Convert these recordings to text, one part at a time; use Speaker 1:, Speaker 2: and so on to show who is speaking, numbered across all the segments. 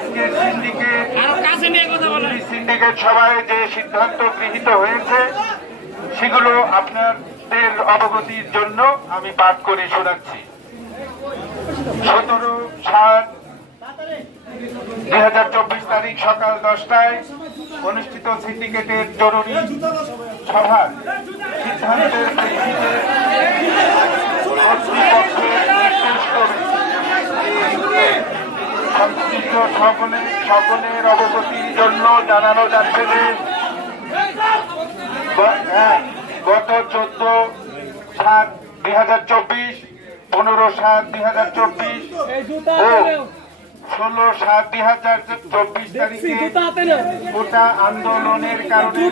Speaker 1: Syndicate
Speaker 2: কথা বলেন
Speaker 1: syndicate সভায় যে সিদ্ধান্ত গৃহীত হয়েছে সেগুলো আপনাদের অবগতির জন্য আমি পাঠ করে শোনাচ্ছি। সতেরো সাত দুই হাজার চব্বিশ তারিখ সকাল দশটায় অনুষ্ঠিত সিন্ডিকেটের জরুরি সভার সিদ্ধান্তের প্রেক্ষিতে কর্তৃপক্ষের নির্দেশ করে সংশ্লিষ্ট সকলে সকলের অবগতির জন্য জানানো যাচ্ছে যে হ্যাঁ, গত চোদ্দ সাত দুই হাজার চব্বিশ পনেরো সাত দুই হাজার চব্বিশ ও ষোলো সাত দুই হাজার চব্বিশ তারিখে গোটা আন্দোলনের কারণে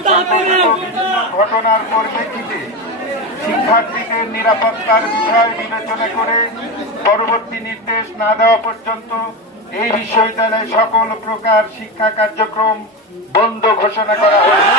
Speaker 1: ঘটনার পরিপ্রেক্ষিতে শিক্ষার্থীদের নিরাপত্তার বিষয় বিবেচনা করে পরবর্তী নির্দেশ না দেওয়া পর্যন্ত এই বিশ্ববিদ্যালয়ে সকল প্রকার শিক্ষা কার্যক্রম বন্ধ ঘোষণা করা হয়েছে।